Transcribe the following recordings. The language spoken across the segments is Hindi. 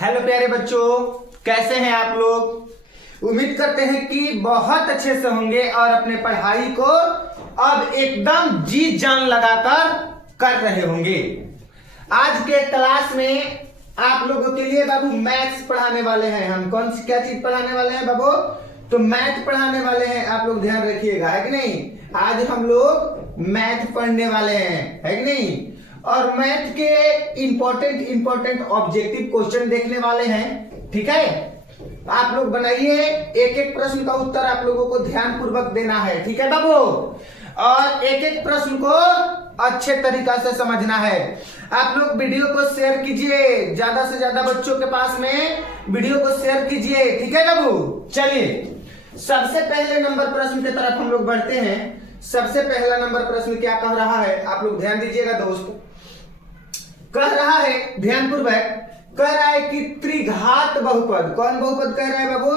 हेलो प्यारे बच्चों, कैसे हैं आप लोग। उम्मीद करते हैं कि बहुत अच्छे से होंगे और अपने पढ़ाई को अब एकदम जी जान लगाकर कर रहे होंगे। आज के क्लास में आप लोगों के लिए बाबू मैथ्स पढ़ाने वाले हैं। हम कौन सी क्या चीज पढ़ाने वाले हैं बाबू? तो मैथ पढ़ाने वाले हैं। आप लोग ध्यान रखिएगा, है कि नहीं। आज हम लोग मैथ पढ़ने वाले हैं, है कि नहीं। और मैथ के इंपॉर्टेंट ऑब्जेक्टिव क्वेश्चन देखने वाले हैं, ठीक है। आप लोग बनाइए, एक एक प्रश्न का उत्तर आप लोगों को ध्यान पूर्वक देना है, ठीक है बाबू। और एक एक प्रश्न को अच्छे तरीका से समझना है। आप लोग वीडियो को शेयर कीजिए, ज्यादा से ज्यादा बच्चों के पास में वीडियो को शेयर कीजिए, ठीक है बाबू। चलिए सबसे पहले नंबर प्रश्न की तरफ हम लोग बढ़ते हैं। सबसे पहला नंबर प्रश्न क्या कह रहा है, आप लोग ध्यान दीजिएगा दोस्त। कह रहा है ध्यानपूर्वक, कह रहा है कि त्रिघात बहुपद, कौन बहुपद कह रहा है बाबू?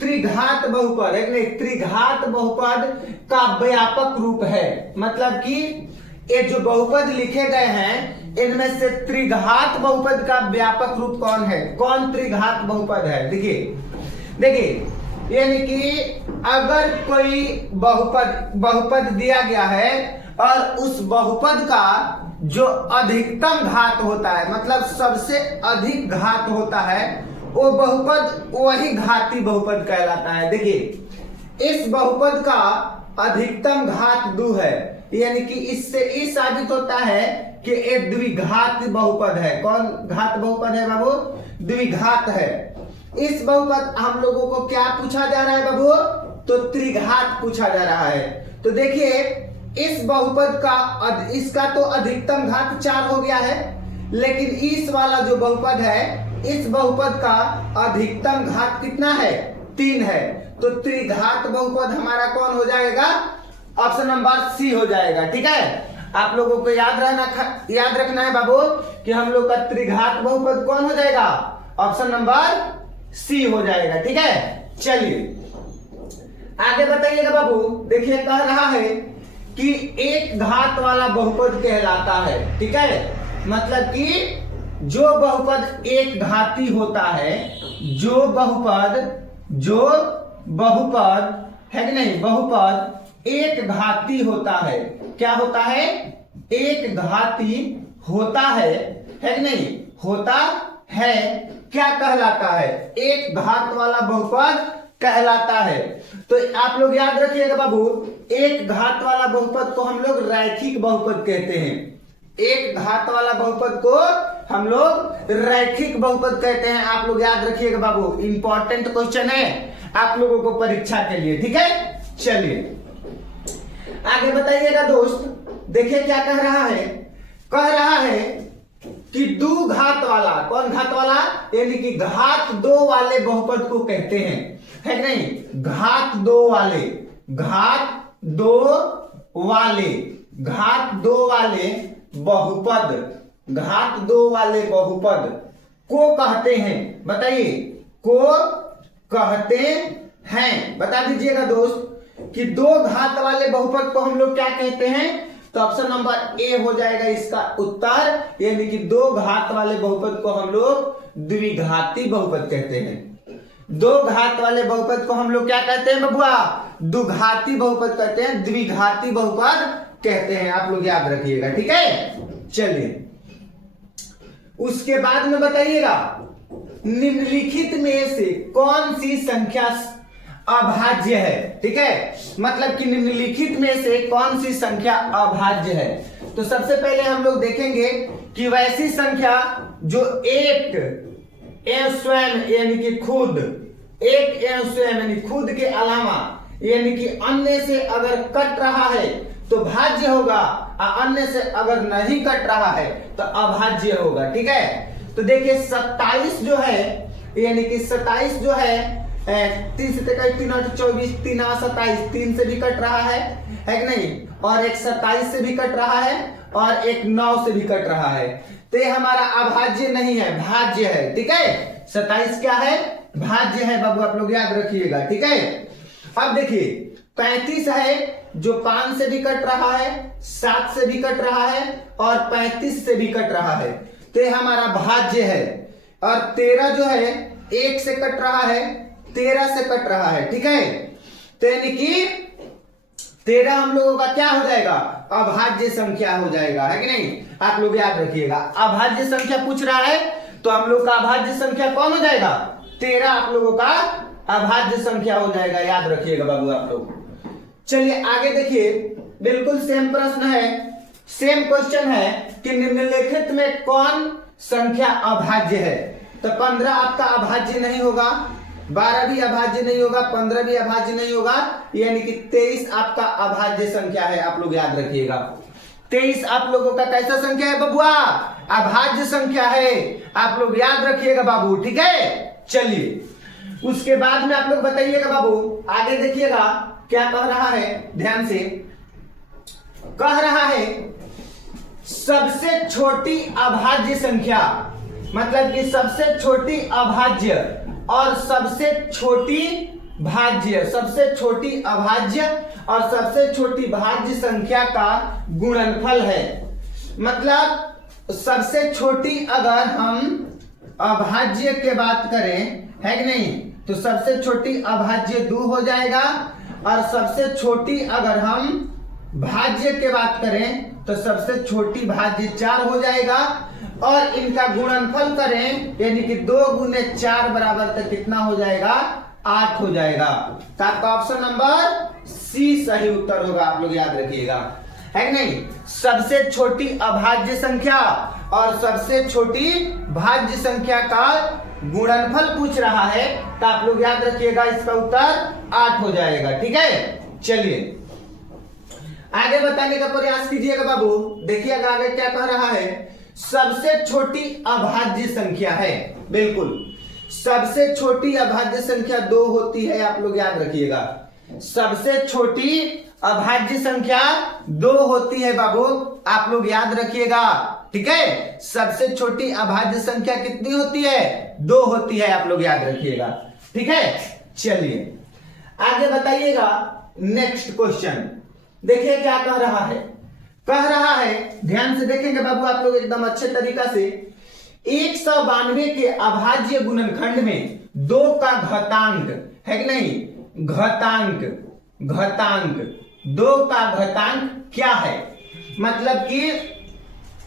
त्रिघात बहुपद, है नहीं। त्रिघात बहुपद का व्यापक रूप है। मतलब कि ये जो बहुपद लिखे गए हैं इनमें से त्रिघात बहुपद का व्यापक रूप कौन है? कौन त्रिघात बहुपद है? देखिए यानी कि अगर कोई बहुपद दिया गया है और उस बहुपद का जो अधिकतम घात होता है, मतलब सबसे अधिक घात होता है, वो बहुपद वही घाती बहुपद कहलाता है। देखिए इस बहुपद का अधिकतम घात 2 है, यानी कि इससे ये साबित होता है कि ये द्विघात बहुपद है। कौन घात बहुपद है बाबू? द्विघात है। इस बहुपद हम लोगों को क्या पूछा जा रहा है बाबू? तो त्रिघात पूछा जा रहा है। तो देखिए इस बहुपद का इसका तो अधिकतम घात 4 हो गया है, लेकिन इस वाला जो बहुपद है इस बहुपद का अधिकतम घात कितना है? 3 है। तो त्रिघात बहुपद हमारा कौन हो जाएगा? ऑप्शन नंबर सी हो जाएगा, ठीक है। आप लोगों को याद रखना है बाबू कि हम लोग का त्रिघात बहुपद कौन हो जाएगा? ऑप्शन नंबर सी हो जाएगा, ठीक है। चलिए आगे बताइएगा बाबू। देखिए कह रहा है कि एक घात वाला बहुपद कहलाता है, ठीक है। मतलब कि जो बहुपद एक घाती होता है, जो बहुपद है कि नहीं, बहुपद एक घाती होता है। क्या होता है? एक घाती होता है कि नहीं? होता है। क्या कहलाता है? एक घात वाला बहुपद कहलाता है। तो आप लोग याद रखिएगा बाबू, एक घात वाला बहुपद को हम लोग रैखिक बहुपद कहते हैं। एक घात वाला बहुपद को हम लोग रैखिक बहुपद कहते हैं। आप लोग याद रखिएगा बाबू, इंपॉर्टेंट क्वेश्चन है आप लोगों को परीक्षा के लिए, ठीक है। चलिए आगे बताइएगा दोस्त। देखिए क्या कह रहा है। कह रहा है कि 2 घात वाला, कौन घात वाला? यानी कि घात 2 वाले बहुपद को कहते हैं, है कि नहीं। घात 2 वाले बहुपद को कहते हैं। बताइए, को कहते हैं। बता दीजिएगा दोस्त कि 2 घात वाले बहुपद को हम लोग क्या कहते हैं? तो ऑप्शन नंबर ए हो जाएगा इसका उत्तर, यानी कि 2 घात वाले बहुपद को हम लोग द्विघाती बहुपद कहते हैं। 2 घात वाले बहुपद को हम लोग क्या कहते हैं बबुआ? द्विघाती बहुपद कहते हैं, द्विघाती बहुपद कहते हैं। आप लोग याद रखिएगा, ठीक है। चलिए उसके बाद में बताइएगा, निम्नलिखित में से कौन सी संख्या अभाज्य है? ठीक है, मतलब कि निम्नलिखित में से कौन सी संख्या अभाज्य है। तो सबसे पहले हम लोग देखेंगे कि वैसी संख्या जो एक एवं स्वयं यानी कि खुद, एक एवं स्वयं यानी खुद के अलावा यानी कि अन्य से अगर कट रहा है तो भाज्य होगा, और अन्य से अगर नहीं कट रहा है तो अभाज्य होगा, ठीक है। तो देखिए 27 जो है, यानी कि 27 जो है 3 से 3 8 24, 3 8 27, 3 से भी कट रहा है कि नहीं, और एक 27 से भी कट रहा है, और एक 9 से भी कट रहा है। तो ये हमारा अभाज्य नहीं है, भाज्य है, ठीक है। 27 क्या है? भाज्य है बाबू, आप लोग याद रखिएगा, ठीक है। अब देखिए 35 है जो 5 से भी कट रहा है, 7 से भी कट रहा है, और 35 से भी कट रहा है। तो ये हमारा भाज्य है। और 13 जो है 1 से कट रहा है, 13 से कट रहा है, ठीक है। तो यानी कि 13 हम लोगों का क्या हो जाएगा, अभाज्य संख्या हो जाएगा, है कि नहीं। आप लोग याद रखिएगा, अभाज्य संख्या पूछ रहा है तो हम लोग का अभाज्य संख्या कौन हो जाएगा, 13 आप लोगों का अभाज्य संख्या हो जाएगा, याद रखिएगा बाबू आप लोग। चलिए आगे देखिए, बिल्कुल सेम प्रश्न है, सेम क्वेश्चन है कि निम्नलिखित में कौन संख्या अभाज्य है। तो 15 आपका अभाज्य नहीं होगा, 12 भी अभाज्य नहीं होगा, 15 भी अभाज्य नहीं होगा, यानी कि 23 आपका अभाज्य संख्या है। आप लोग याद रखिएगा, 23 आप लोगों का कैसा संख्या है बबुआ, अभाज्य संख्या है। आप लोग याद रखिएगा बाबू, ठीक है। चलिए उसके बाद में आप लोग बताइएगा बाबू, आगे देखिएगा क्या कह रहा है, ध्यान से कह रहा है सबसे छोटी अभाज्य संख्या, मतलब कि सबसे छोटी अभाज्य और सबसे छोटी भाज्य, सबसे छोटी अभाज्य और सबसे छोटी भाज्य संख्या का गुणनफल है। मतलब सबसे छोटी अगर हम अभाज्य के बात करें, है कि नहीं, तो सबसे छोटी अभाज्य 2 हो जाएगा, और सबसे छोटी अगर हम भाज्य के बात करें तो सबसे छोटी भाज्य 4 हो जाएगा, और इनका गुणनफल करें यानी कि 2 गुने 4 बराबर तक कितना हो जाएगा, 8 हो जाएगा। तो आपका ऑप्शन नंबर सी सही उत्तर होगा, आप लोग याद रखिएगा, है कि नहीं। सबसे छोटी अभाज्य संख्या और सबसे छोटी भाज्य संख्या का गुणनफल पूछ रहा है, तो आप लोग याद रखिएगा इसका उत्तर 8 हो जाएगा, ठीक है। चलिए आगे बताने का प्रयास कीजिएगा बाबू, देखिएगा आगे क्या कह रहा है, सबसे छोटी अभाज्य संख्या है, बिल्कुल सबसे छोटी अभाज्य संख्या 2 होती है, आप लोग याद रखिएगा, सबसे छोटी अभाज्य संख्या 2 होती है बाबू, आप लोग याद रखिएगा, ठीक है। सबसे छोटी अभाज्य संख्या कितनी होती है, 2 होती है, आप लोग याद रखिएगा, ठीक है। चलिए आगे बताइएगा, नेक्स्ट क्वेश्चन देखिए क्या कह रहा है, कह रहा है ध्यान से देखेंगे बाबू आप लोग एकदम अच्छे तरीका से, 192 के अभाज्य गुणनखंड में 2 का घातांक, है कि नहीं, घातांक 2 का घातांक क्या है। मतलब कि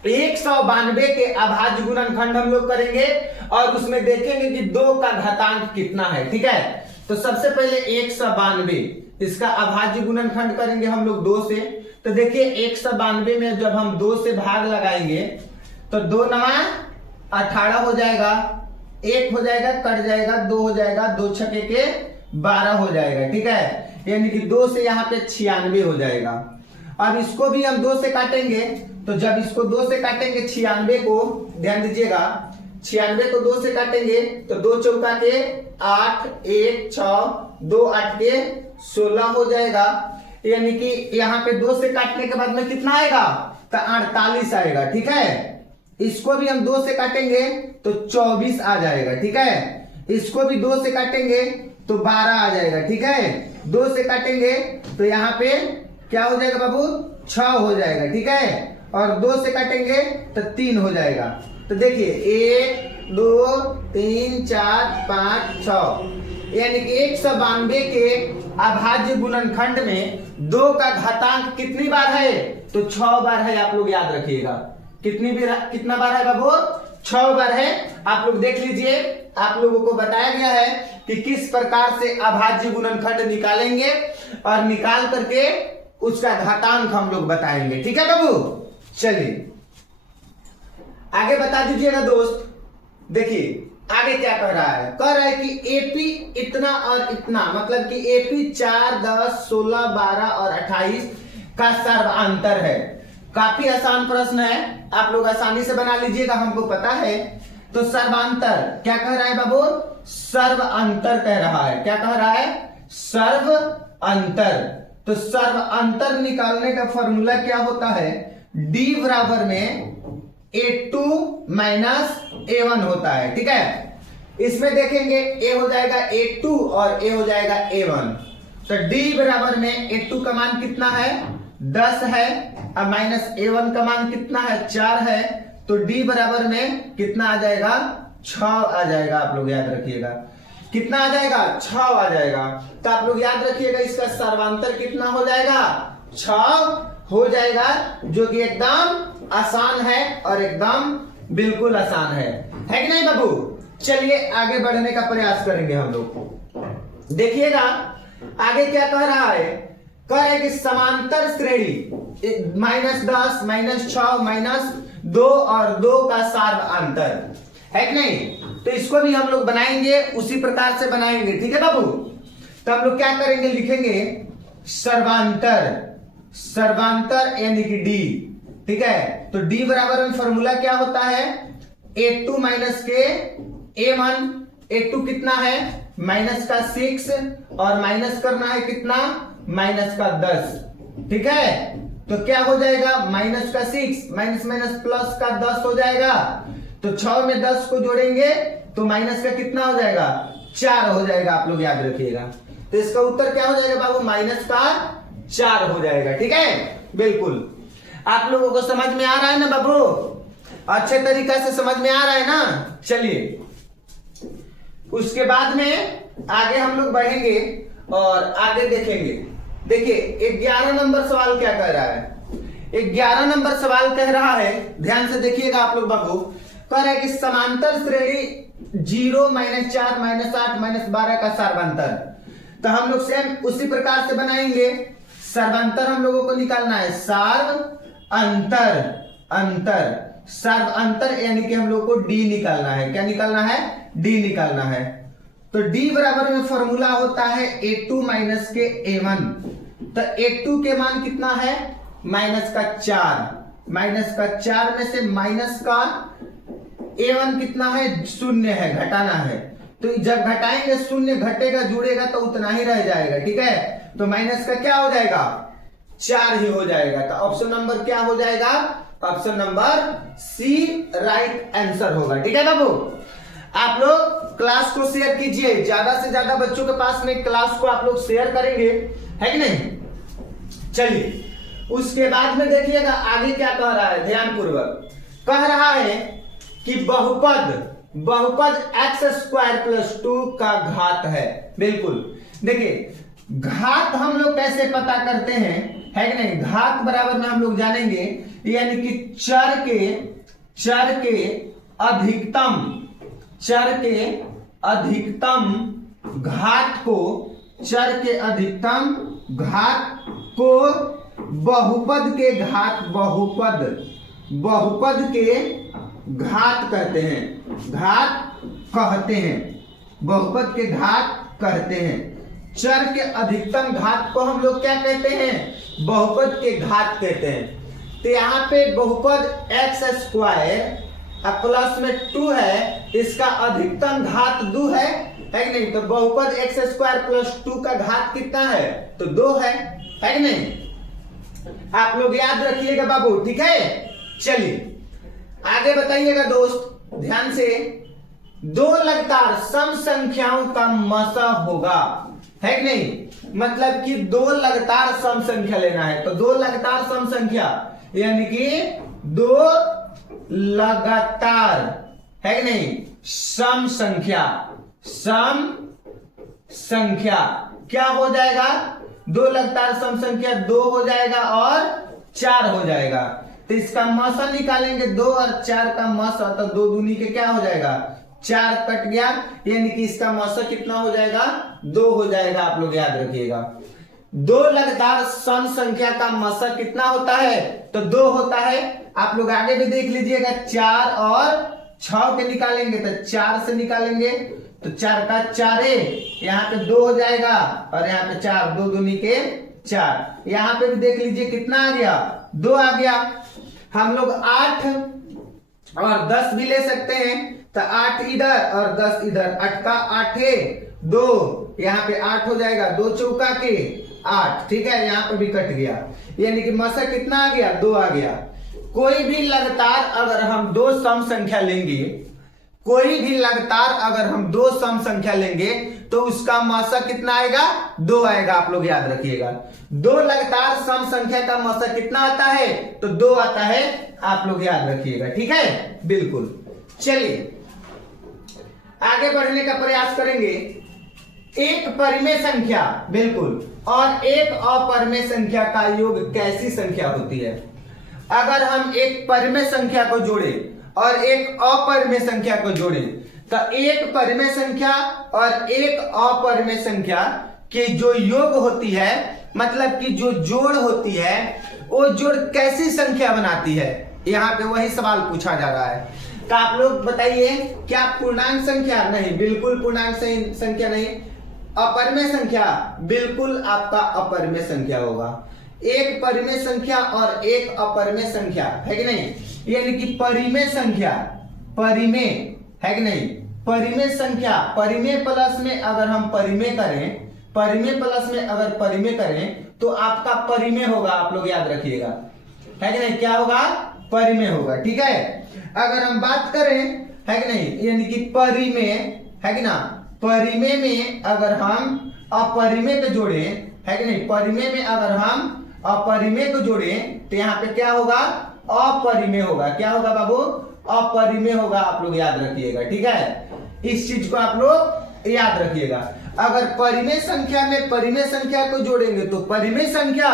192 के अभाज्य गुणनखंड हम लोग करेंगे और उसमें देखेंगे कि 2 का घातांक कितना है, ठीक है। तो सबसे पहले 192 इसका अभाज्य गुणनखंड करेंगे हम लोग 2 से। तो देखिए 192 में जब हम 2 से भाग लगाएंगे तो 2 नवा 18 हो जाएगा, 1 हो जाएगा, कट जाएगा, 2 हो जाएगा, 2 छके के 12 हो जाएगा, ठीक है। यानी कि 2 से यहाँ पे 96 हो जाएगा। अब इसको भी हम 2 से काटेंगे, तो जब इसको 2 से काटेंगे 96 को, ध्यान दीजिएगा 96 को 2 से काटेंगे तो 2 चौका के 8, 1 6, 2 8 के 16 हो जाएगा। यानी कि यहाँ पे 2 से काटने के बाद में कितना आएगा, तो 48 आएगा, ठीक है। इसको भी हम 2 से काटेंगे तो 24 आ जाएगा, ठीक है। इसको भी 2 से काटेंगे तो 12 आ जाएगा, ठीक है। 2 से काटेंगे तो यहाँ पे क्या हो जाएगा बाबू, 6 हो जाएगा, ठीक है। और 2 से काटेंगे तो 3 हो जाएगा। तो देखिए 1 2 3 4 5 6, यानी कि 192 के अभाज्य गुणनखंड में 2 का घातांक कितनी बार है, तो 6 बार है, आप लोग याद रखिएगा। कितना बार है बाबू, 6 बार है। आप लोग देख लीजिए, आप लोगों को बताया गया है कि किस प्रकार से अभाज्य गुणनखंड निकालेंगे और निकाल करके उसका घातांक हम लोग बताएंगे, ठीक है बाबू। चलिए आगे बता दीजिएगा दोस्त। देखिए आगे क्या कह रहा है, कह रहा है कि एपी इतना और इतना, मतलब कि एपी 4 10 16 12 और 28 का सर्वांतर है। काफी आसान प्रश्न है, आप लोग आसानी से बना लीजिएगा, हमको पता है। तो सर्वांतर क्या कह रहा है बाबू, सर्व अंतर कह रहा है। क्या कह रहा है, सर्व अंतर। तो सर्व अंतर निकालने का फॉर्मूला क्या होता है, D बराबर में A2 माइनस A1 होता है, ठीक है। इसमें देखेंगे A हो जाएगा A2 और A हो जाएगा A1। तो D बराबर में A2 का मान कितना है, 10 है, और माइनस A1 का मान कितना है, 4 है। तो D बराबर में कितना आ जाएगा, 6 आ जाएगा, आप लोग याद रखिएगा। कितना आ जाएगा? 6 आ जाएगा। तो आप लोग याद रखिएगा इसका सर्वांतर कितना हो जाएगा? 6 हो जाएगा, जो कि एकदम आसान है और एकदम बिल्कुल आसान है कि नहीं बाबू? चलिए आगे बढ़ने का प्रयास करेंगे हम लोग। देखिएगा आगे क्या कह रहा है, कह रहे कि समांतर श्रेणी -10 -6 -2 और 2 का सार्वअंतर है कि नहीं? तो इसको भी हम लोग बनाएंगे, उसी प्रकार से बनाएंगे, ठीक है बाबू? तो हम लोग क्या करेंगे, लिखेंगे सर्वांतर, सर्वांतर यानी कि डी, ठीक है? तो डी बराबर में फॉर्मूला क्या होता है? A2 - के A1, A2 कितना है? -6 और माइनस करना है कितना? -10, ठीक है? तो क्या हो जाएगा? -6 माइनस प्लस का 10 हो जाएगा। तो 6 में 10 को जोड़ेंगे तो माइनस का कितना हो जाएगा? 4 हो जाएगा, आप लोग याद रखिएगा। तो इसका उत्तर क्या हो जाएगा बाबू? -4 हो जाएगा, ठीक है? बिल्कुल। आप लोगों को समझ में आ रहा है ना बाबू? अच्छे तरीका से समझ में आ रहा है ना? चलिए उसके बाद में आगे हम लोग बढ़ेंगे और आगे देखेंगे। देखिए 11 नंबर सवाल क्या कह रहा है? 11 नंबर सवाल कह रहा है, ध्यान से देखिएगा आप लोग बाबू। कह रहा है कि समांतर श्रेणी 0 -4 -8 -12 का सार्वंतर। तो हम लोग सेम उसी प्रकार से बनाएंगे। सर्वांतर हम लोगों को निकालना है, सार्वअंतर, अंतर, सार्वअंतर यानी कि हम लोग को डी निकालना है। क्या निकालना है? डी निकालना है। तो डी बराबर में फॉर्मूला होता है A2 - के A1। तो A2 के मान कितना है? -4, -4 में से माइनस का A1 कितना है? 0 है, घटाना है। तो जब घटाएंगे 0 घटेगा जुड़ेगा तो उतना ही रह जाएगा, ठीक है? तो माइनस का क्या हो जाएगा? 4 ही हो जाएगा। तो ऑप्शन नंबर क्या हो जाएगा? Option number C right answer होगा, ठीक है बाबू? आप लोग क्लास को शेयर कीजिए, ज्यादा से ज्यादा बच्चों के पास में क्लास को आप लोग शेयर करेंगे, है कि नहीं? चलिए उसके बाद में देखिएगा आगे क्या कह रहा है, ध्यान पूर्वक कह रहा है कि बहुपद x² + 2 का घात है। बिल्कुल, देखिए घात हम लोग कैसे पता करते हैं, है कि नहीं? घात बराबर में हम लोग जानेंगे, यानी कि चर के अधिकतम घात को, चर के अधिकतम घात को बहुपद के घात, बहुपद के घात कहते हैं, घात कहते हैं, बहुपद के घात कहते हैं। चर के अधिकतम घात को हम लोग क्या कहते हैं? बहुपद के घात कहते हैं। तो यहाँ पे बहुपद x² प्लस में 2 है, इसका अधिकतम घात 2 है कि नहीं? तो बहुपद x² + 2 का घात कितना है? तो 2 है कि नहीं? आप लोग याद रखिएगा बाबू, ठीक है? चलिए आगे बताइएगा दोस्त, ध्यान से। 2 लगातार सम संख्याओं का मसा होगा, है कि नहीं? मतलब कि 2 लगातार सम संख्या लेना है। तो 2 लगातार सम संख्या यानी कि 2 लगातार, है कि नहीं? सम संख्या क्या हो जाएगा? 2 लगातार सम संख्या 2 हो जाएगा और 4 हो जाएगा। तो इसका मसा निकालेंगे, 2 और 4 का मसा, तो 2 दूनी के क्या हो जाएगा? 4 कट गया, यानी कि इसका मसा कितना हो जाएगा? 2 हो जाएगा। आप लोग याद रखिएगा 2 लगातार सम संख्या का मसा कितना होता है? तो 2 होता है। आप लोग आगे भी देख लीजिएगा, 4 और 6 के निकालेंगे तो 4 से निकालेंगे तो 4 का 4, यहाँ पे 2 हो जाएगा और यहाँ पे 4, 2 दूनी के 4। यहाँ पे भी देख लीजिए कितना आ गया? 2 आ गया। हम लोग 8 और 10 भी ले सकते हैं, तो 8 इधर और 10 इधर, 8 का 8 है 2, यहाँ पे 8 हो जाएगा, 2 चौका के 8, ठीक है? यहाँ पे भी कट गया, यानी कि मसा कितना आ गया? 2 आ गया। कोई भी लगातार अगर हम 2 सम संख्या लेंगे, कोई भी लगातार अगर हम 2 सम संख्या लेंगे तो उसका मसा कितना आएगा? 2 आएगा। आप लोग याद रखिएगा 2 लगातार सम संख्या का मसा कितना आता है? तो 2 आता है। आप लोग याद रखिएगा, ठीक है? बिल्कुल। चलिए आगे बढ़ने का प्रयास करेंगे। एक परिमेय संख्या बिल्कुल और एक अपरिमेय संख्या का योग कैसी संख्या होती है। अगर हम एक परिमेय संख्या को जोड़े और एक अपरिमेय संख्या को जोड़े तो एक परिमेय संख्या और एक अपरिमेय संख्या की जो योग होती है, मतलब कि जो जोड़ होती है, वो जोड़ कैसी संख्या बनाती है। यहाँ पे वही सवाल पूछा जा रहा है। तो आप लोग बताइए, क्या पूर्णांक संख्या? नहीं, बिल्कुल पूर्णांक संख्या नहीं। अपरिमेय संख्या? बिल्कुल आपका अपरिमेय संख्या होगा। एक परिमेय संख्या और एक अपरिमेय संख्या है कि नहीं, यानी कि परिमेय संख्या, परिमेय है कि नहीं, परिमेय संख्या, परिमेय प्लस में अगर हम परिमेय करें, परिमेय प्लस में अगर परिमेय करें तो आपका परिमेय होगा। आप लोग याद रखिएगा, है कि नहीं, क्या होगा? परिमेय होगा। ठीक है। अगर हम बात करें, है कि नहीं, यानी कि परिमेय, है कि ना, परिमेय में अगर हम अपरिमेय को जोड़े, है कि नहीं, परिमेय में अगर हम अपरिमेय को जोड़े तो यहाँ पे क्या होगा? अपरिमेय होगा। क्या होगा बाबू? अपरिमेय होगा। आप लोग याद रखिएगा। ठीक है, इस चीज को आप लोग याद रखिएगा। अगर परिमेय संख्या में परिमेय संख्या को जोड़ेंगे तो परिमेय संख्या,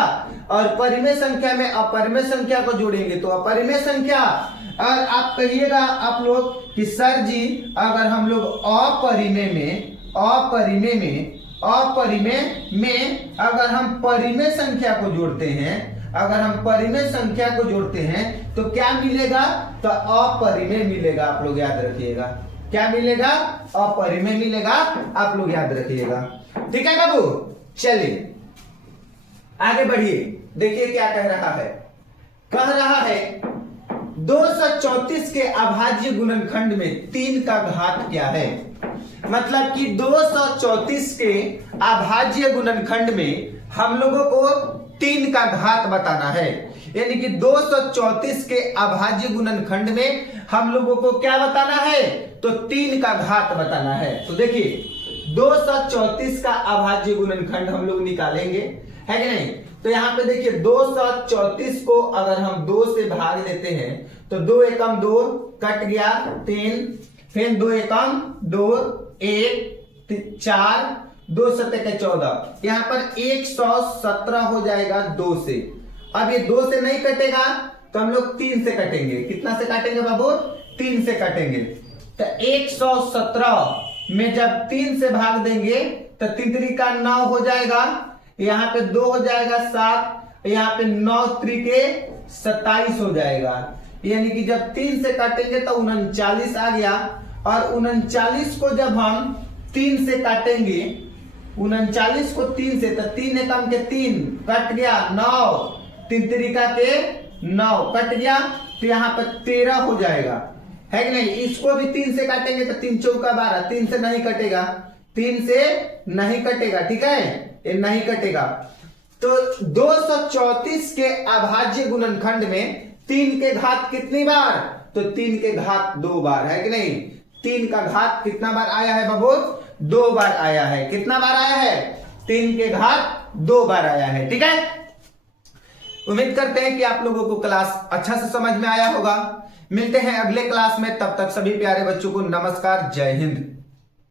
और परिमेय संख्या में अपरिमेय संख्या को जोड़ेंगे तो अपरिमेय संख्या। और आप कहिएगा आप लोग कि सर जी, अगर हम लोग अपरिमेय में अगर हम परिमेय संख्या को जोड़ते हैं, अगर हम परिमेय संख्या को जोड़ते हैं तो क्या मिलेगा? तो अपरिमेय मिलेगा। आप लोग याद रखिएगा, क्या मिलेगा? अपरिमेय मिलेगा। आप लोग याद रखिएगा। ठीक है बाबू, चलिए आगे बढ़िए। देखिए क्या कह रहा है। कह रहा है 234 के अभाज्य गुणनखंड में 3 का घात क्या है। मतलब कि 234 के अभाज्य गुणनखंड में हम लोगों को 3 का घात बताना है। यानी कि 234 के अभाज्य गुणनखंड में हम लोगों को क्या बताना है? तो 3 का घात बताना है। तो देखिए 234 का अभाज्य गुणनखंड हम लोग निकालेंगे, है कि नहीं। तो यहाँ पे देखिए 234 को अगर हम 2 से भाग देते हैं तो 2 एकम 2 कट गया 3, फिर 2 एकम 2 1 4, 2 सत्ते के 14, यहाँ पर 117 हो जाएगा 2 से। अब ये 2 से नहीं कटेगा तो हम लोग 3 से कटेंगे। कितना से काटेंगे बाबू? 3 से काटेंगे। तो 117 में जब 3 से भाग देंगे तो 3 3 का 9 हो जाएगा, यहाँ पे 2 हो जाएगा 7, यहाँ पे 9 3 के 27 हो जाएगा। यानी कि जब 3 से काटेंगे तो 39 आ गया, और 39 को जब हम 3 से काटेंगे, 39 को 3 से, तो 3 एकम के 3 कट गया 9, 3 त्रिका के 9 कट गया, तो यहाँ पर 13 हो जाएगा, है कि नहीं। इसको भी 3 से काटेंगे तो 3 चौका 12, 3 से नहीं कटेगा, 3 से नहीं कटेगा। ठीक है, ये नहीं कटेगा। तो 234 के अभाज्य गुणनखंड में 3 के घात कितनी बार? तो 3 के घात 2 बार, है कि नहीं। 3 का घात कितना बार आया है बाबू? 2 बार आया है। कितना बार आया है? 3 के घात 2 बार आया है। ठीक है, उम्मीद करते हैं कि आप लोगों को क्लास अच्छा से समझ में आया होगा। मिलते हैं अगले क्लास में, तब तक सभी प्यारे बच्चों को नमस्कार, जय हिंद।